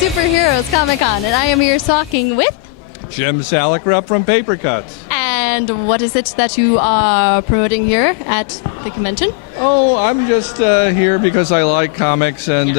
Superheroes Comic-Con, and I am here talking with... Jim Salicrup from PaperCutz. And what is it that you are promoting here at the convention? Oh, I'm just here because I like comics, and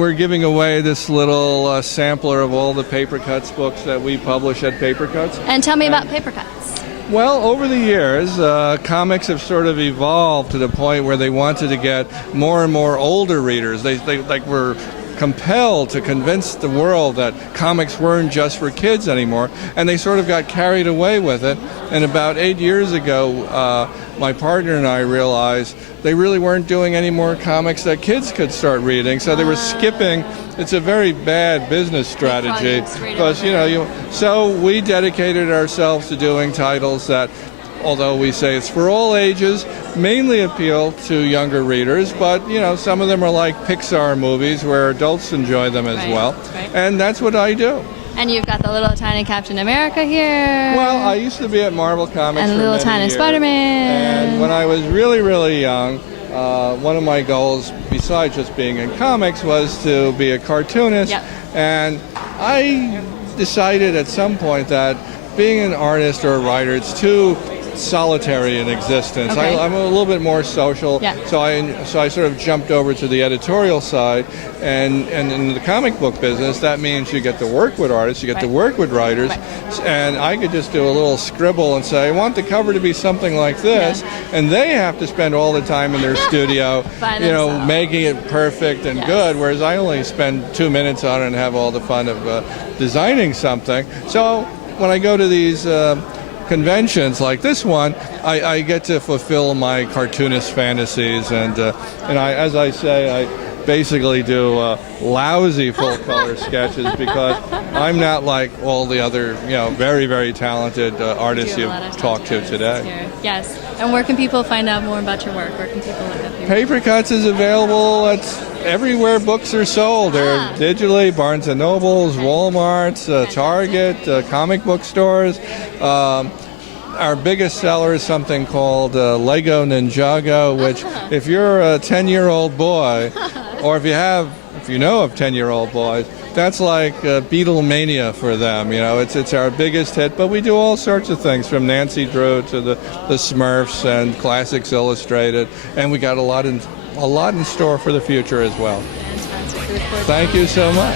we're giving away this little sampler of all the PaperCutz books that we publish at PaperCutz. And tell me about PaperCutz. Well, over the years, comics have sort of evolved to the point where they wanted to get more and more older readers. They were compelled to convince the world that comics weren't just for kids anymore, and they sort of got carried away with it. And about 8 years ago, my partner and I realized they really weren't doing any more comics that kids could start reading, so they were skipping. It's a very bad business strategy because so we dedicated ourselves to doing titles that, although we say it's for all ages, mainly appeal to younger readers, but some of them are like Pixar movies where adults enjoy them as well. Right. And that's what I do. And you've got the little tiny Captain America here. Well, I used to be at Marvel Comics and for little many tiny years. Spider-Man. And when I was really, really young, one of my goals, besides just being in comics, was to be a cartoonist. Yep. And I decided at some point that being an artist or a writer, it's too solitary in existence. Okay. I'm a little bit more social, so I sort of jumped over to the editorial side, and in the comic book business, that means you get to work with artists, you get to work with writers, and I could just do a little scribble and say, I want the cover to be something like this, and they have to spend all the time in their studio, making it perfect and good, whereas I only spend 2 minutes on it and have all the fun of designing something. So when I go to these conventions like this one, I get to fulfill my cartoonist fantasies, and as I say, I basically do lousy full-color sketches because I'm not like all the other, very, very talented artists you've talked to today. Yes. And where can people find out more about your work? Where can people look up your work? PaperCutz is available at everywhere books are sold. They're digitally, Barnes & Nobles, Walmart's, Target, comic book stores. Our biggest seller is something called Lego Ninjago, which if you're a 10-year-old boy, or if you know of 10-year-old boys, that's like Beatlemania for them. It's our biggest hit, but we do all sorts of things from Nancy Drew to the Smurfs and Classics Illustrated, and we got a lot in store for the future as well. Fantastic. Thank you so much.